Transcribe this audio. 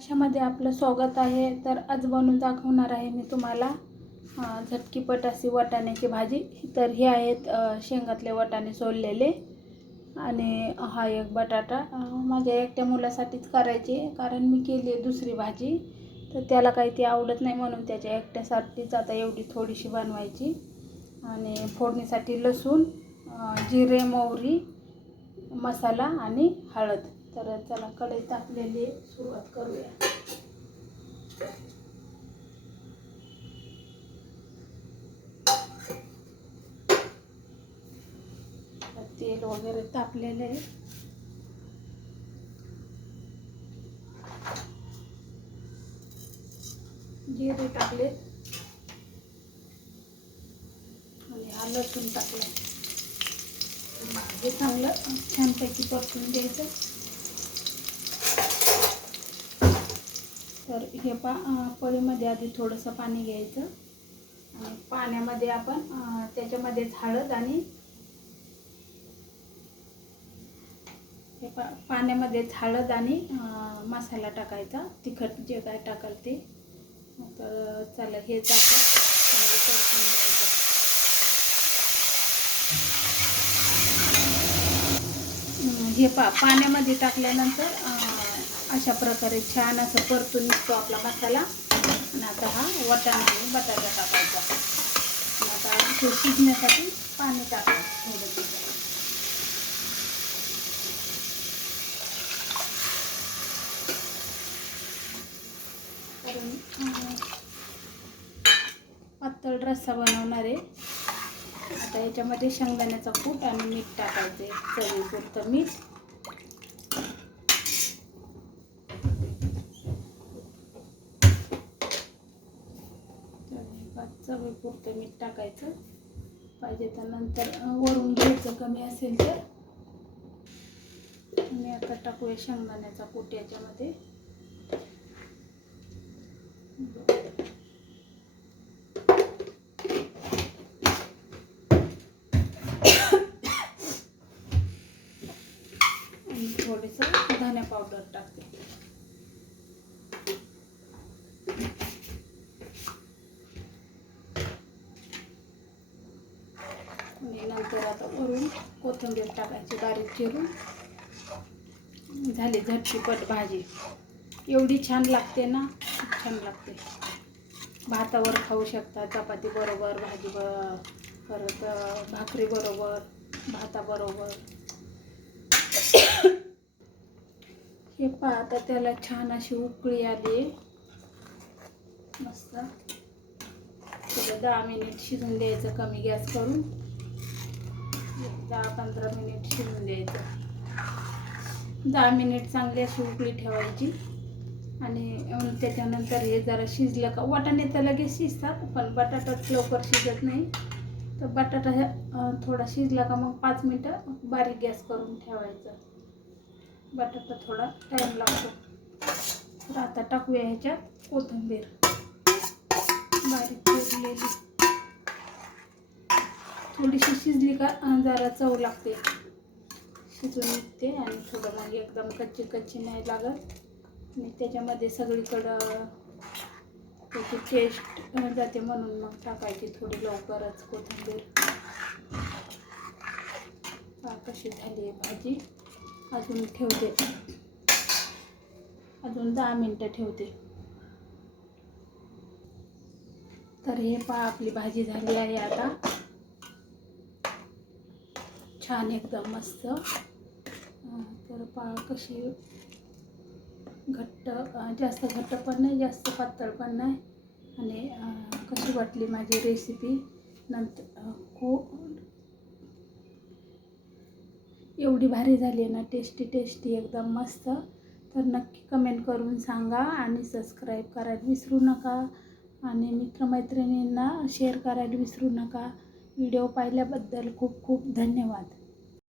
अशामध्ये आपलं स्वागत आहे. तर आज बनवून दाखवणार आहे मी तुम्हाला झटकीपट अशी वाटाण्याची भाजी. तर हे आहेत शेंगातले वाटाणे सोललेले आणि हा एक बटाटा. माझ्या एकट्या मुलासाठीच करायची कारण मी केली आहे दुसरी भाजी, तर त्याला काही ती आवडत नाही म्हणून त्याच्या एकट्यासाठीच आता एवढी थोडीशी बनवायची. आणि फोडणीसाठी लसूण, जिरे, मोहरी, मसाला आणि हळद. तर चला कढई तापलेली सुरुवात करूया. तेल वगैरे तापलेले आहे. जिरे टाकले आणि हा लसूण टाकला. हे चांगलं छानपैकी परतून द्यायचं. तर हे पळीमध्ये आधी थोडंसं पाणी घ्यायचं आणि पाण्यामध्ये आपण त्याच्यामध्येच हळद आणि पाण्यामध्येच हळद आणि मसाला टाकायचा, तिखट जे काय टाकाल ते. तर चला हे टाका परतून घ्यायचं. हे पाण्यामध्ये टाकल्यानंतर अशा प्रकारे छान असं परतून निघतो आपला मसाला. आणि आता हा वाटाणा आणि बटाटा टाकायचा. आणि आता हे शिजण्यासाठी पाणी टाकायचं थोडं. पातळ रस्सा बनवणार आहे. आता याच्यामध्ये शेंगदाण्याचा कूट आणि मीठ टाकायचे, चवीपुरतं मीठ. चवीपुरतं मीठ टाकायचं. पाहिजे तर नंतर वरून घ्यायचं कमी असेल तर. आणि आता टाकूया शेंगदाण्याचा कूट याच्यामध्ये. आणि थोडंसं धने पावडर टाकते. आणि नंतर आता वरून कोथिंबीर टाकायची बारीक चिरून. झाली झटपट भाजी. एवढी छान लागते ना, खूप छान लागते. भातावर खाऊ शकता, चपाती बरोबर, भाजी परत भाकरी बरोबर, भाताबरोबर. हे पहा आता त्याला छान अशी उकळी आली मस्त. थोडं 10 मिनिट शिजून द्यायचं कमी गॅस करून. 10-15 मिनिट शिजून द्यायचं. 10 मिनिट चांगली अशी उकळी ठेवायची. आणि त्याच्यानंतर हे जरा शिजलं का, वाटाणे तर लगेच शिजतात पण बटाटाच लवकर शिजत नाही. तर बटाटा थोडा शिजला का मग 5 मिनिटं बारीक गॅस करून ठेवायचं. बटाटा थोडा टाईम लागतो. तर आता टाकूया ह्याच्यात कोथिंबीर बारीक चिरलेली. थोडीशी शिजली का जरा चव लागते, शिजून निघते. आणि थोडं मग एकदम कच्ची कच्ची नाही लागत. आणि त्याच्यामध्ये सगळीकडं त्याची टेस्ट जाते म्हणून मग टाकायची थोडी लवकरच कोथिंबीर. कशी झाली आहे भाजी. अजून ठेवते, अजून 10 मिनिटं ठेवते. तर हे पहा आपली भाजी झाली आहे आता छान एकदम मस्त. तर पहा कशी घट्ट, जास्त घट्ट पण नाही, जास्त पातळ पण नाही. आणि कशी वाटली माझी रेसिपी. नंतर खूप एवढी भारी झाली आहे ना, टेस्टी एकदम मस्त. तर नक्की कमेंट करून सांगा आणि सबस्क्राईब करायला विसरू नका. आणि मित्रमैत्रिणींना शेअर करायला विसरू नका. व्हिडिओ पाहिल्याबद्दल खूप खूप धन्यवाद.